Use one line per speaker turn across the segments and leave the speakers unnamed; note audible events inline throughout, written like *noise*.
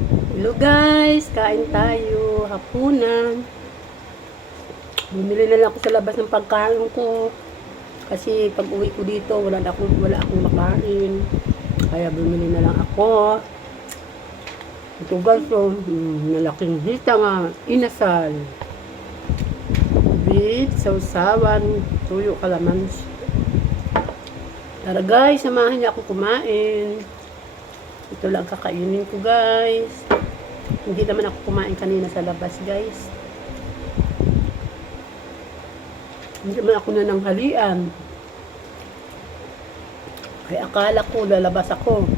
Hello guys, kain tayo, hapunan. Bumili na lang ako sa labas ng pagkain ko. Kasi pag uwi ko dito, wala na akong, wala akong makain. Kaya bumili na lang ako. Ito guys, oh, mm, malaking hita nga, inasal. With sausawan, tuyo kalamansi. Tara guys, samahan niyo ako kumain. Ito lang kakainin ko guys. Hindi naman ako kumain kanina sa labas guys. Hindi naman ako na ng halian. Kaya akala ko lalabas ako.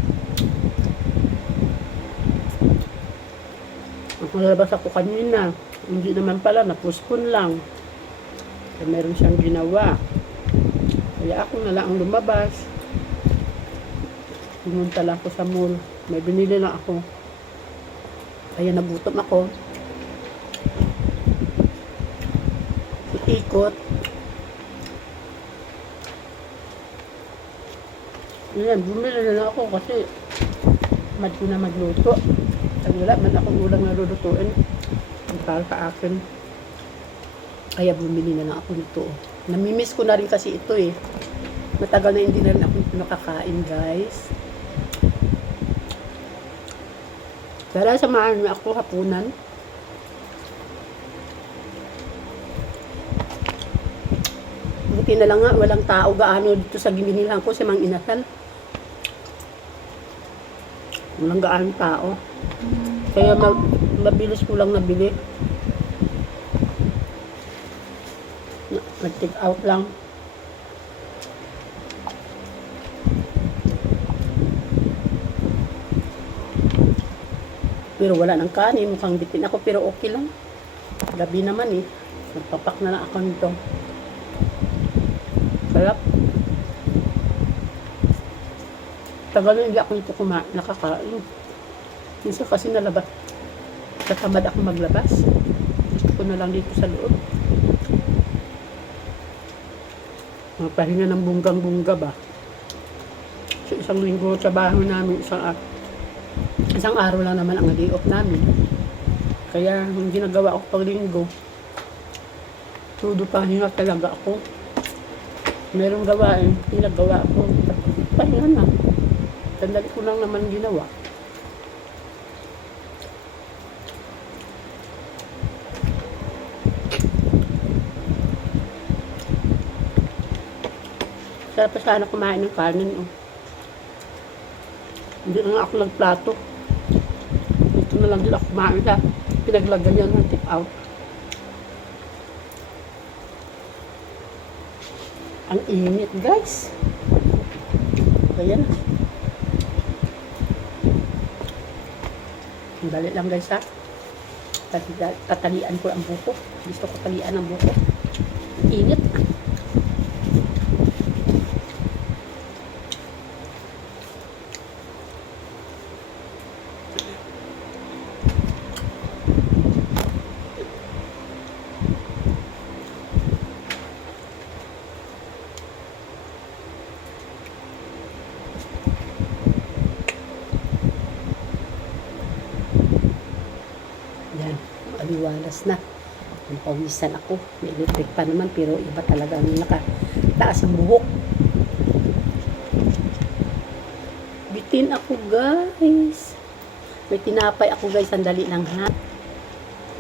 Ako lalabas ako kanina. Hindi naman pala, napuspon lang. Kaya meron siyang ginawa. Kaya ako na lang ang lumabas. Pumunta lang ako sa mall. May binili lang ako. Kaya nagutom ako. Ikot. Yan, bumili na lang ako kasi mad na magluto. At wala man akong ulang na lulutuin. Ang para sa akin. Kaya bumili na lang ako nito. Namimiss ko na rin kasi ito eh. Matagal na hindi na rin ako nakakain guys. Tara, samahan niyo ako hapunan. Buti na lang nga, walang tao gaano dito sa ginilihan ko sa mga inasal. Walang gaano tao. Kaya ma- mabilis ko lang nabili. Na- Nag-take out lang. Pero wala ng kanin, mukhang bitin ako, pero okay lang. Gabi naman eh. Magpapak na lang ako nito. Sarap. Tagal na hindi ako nito kumain, nakakain. Minsan kasi nalabas. Tatamad ako maglabas. Gusto ko na lang dito sa loob. Mapahinga ng bunggang-bungga ba? Sa isang linggo, trabaho namin, isang araw. Isang araw lang naman ang day off namin. Kaya yung ginagawa ko pag linggo, tudo pahinga talaga ako. Merong gawain, ginagawa ko. Pahinga na. Sandali ko lang naman ginawa. Sarap pa sana kumain ng kanin. Oh. Hindi na ako nagplato. Dito na lang din ako kumain sa pinaglagyan ng tip out. Ang init guys. Ayan. Dali lang guys ha. Tatalian ko ang buko. Gusto ko talian ang buko. Init. Yan, aliwalas na. Ang pawisan ako. May electric pa naman, pero iba talaga ang nakataas ang buhok. Bitin ako, guys. May tinapay ako, guys. Sandali lang, ha?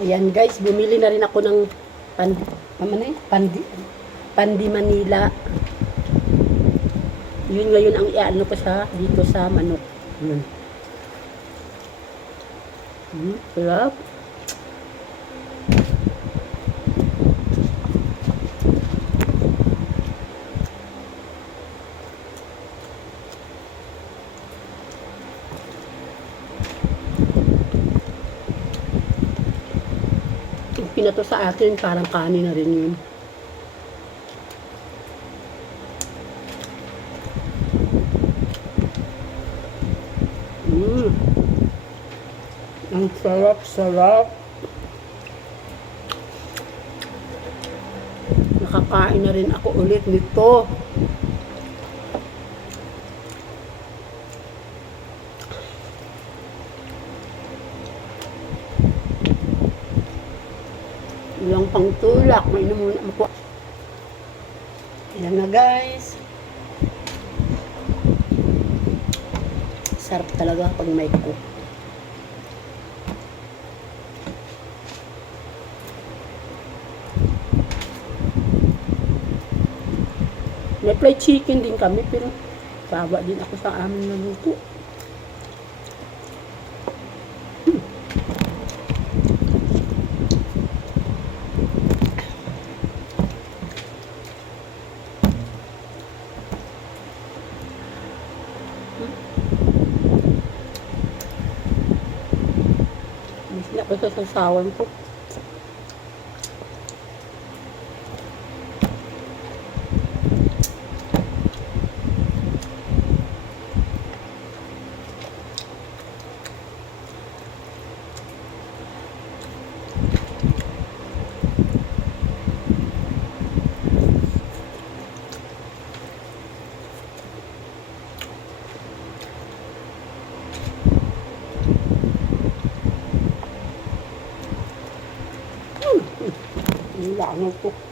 Ayan, guys. Bumili na rin ako ng pandi, ano na yun? Pandi, pandi Manila. Yun ngayon ang iano ko sa dito sa manok. Yun. Hmm, sarap. Yung pinato sa akin, parang kanin na rin yun. Mm. Ang sarap-sarap. Nakakain na rin ako ulit nito. Yung pang tulak, may muna mo Ayan na guys. Sarap talaga pag may cook. May fried chicken din kami pero sawa din ako sa amin na luto. Mas na ko sa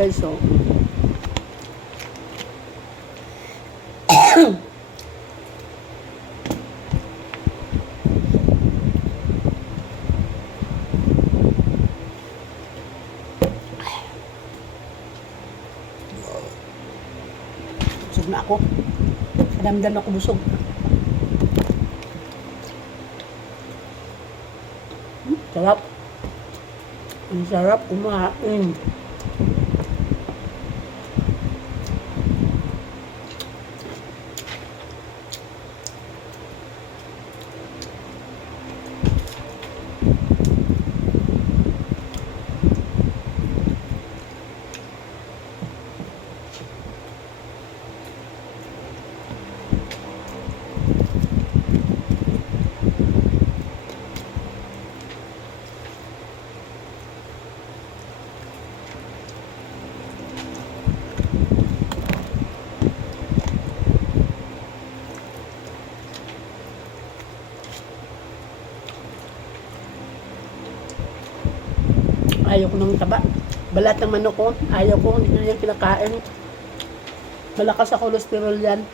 guys, oh. Busog na ako. Kadamdam ako busog. Hmm, sarap. Ang sarap kumain. Ayaw ko ng taba. Balat ng manok ko. Ayaw ko. Hindi ko yan kinakain. Malakas sa cholesterol yan.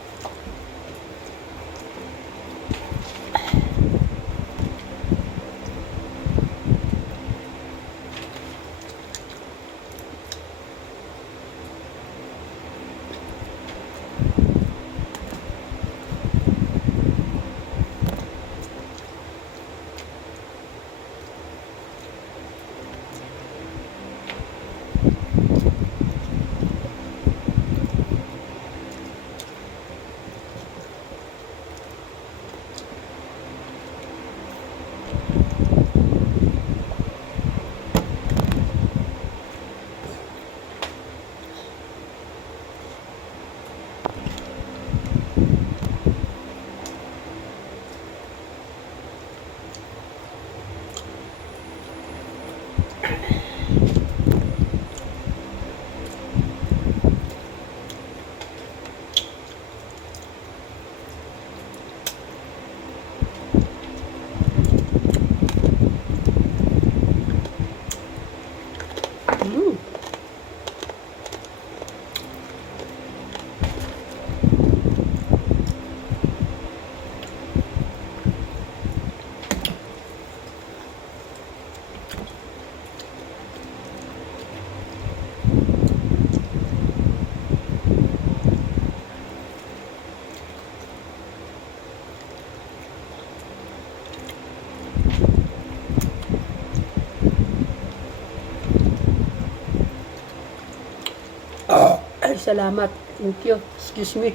Salamat. Thank you. Excuse me.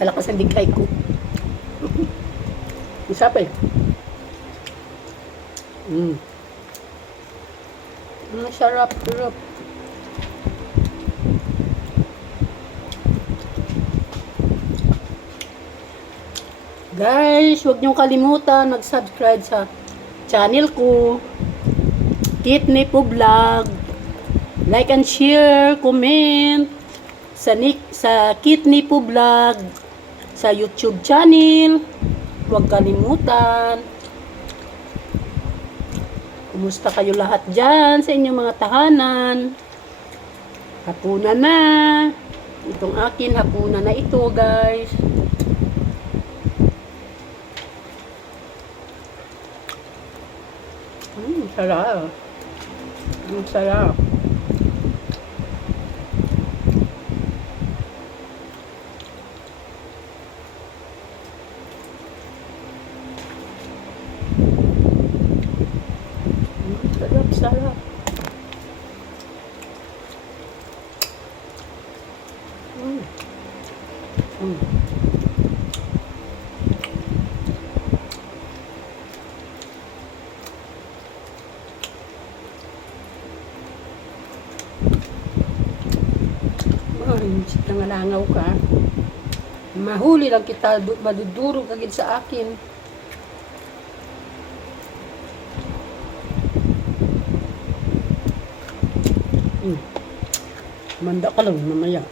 Palakas ang bigay ko. *laughs* Eh. Mm. Ang sarap, sarap. Guys, huwag niyong kalimutan mag-subscribe sa channel ko. Kitney po vlog. Like and share, comment sa Nick sa Kitney po vlog sa YouTube channel. Huwag kalimutan. Kumusta kayo lahat dyan sa inyong mga tahanan? Hapunan na. Itong akin, hapunan na ito, guys. Mm, sarap. Ang sarap. Mm, sarap, sarap. Mm. Mm. Ay, nangalangaw ka. Mahuli lang kita, du- maduduro kagid sa akin. Hmm. Manda ka lang mamaya.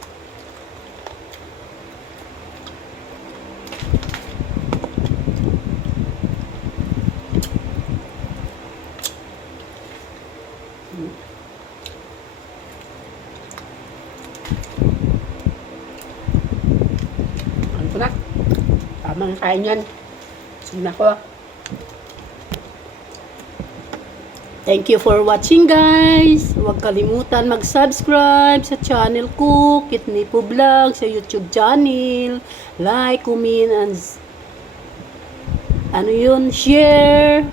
Ano ko na? Tamang kain yan. Sige na ko. Thank you for watching guys. Huwag kalimutan mag-subscribe sa channel ko, Kitney Po Vlog, sa YouTube channel. Like, comment, and ano yun, share.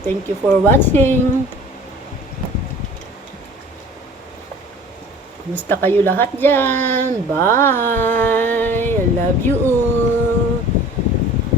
Thank you for watching. Kumusta kayo lahat dyan? Bye! I love you all.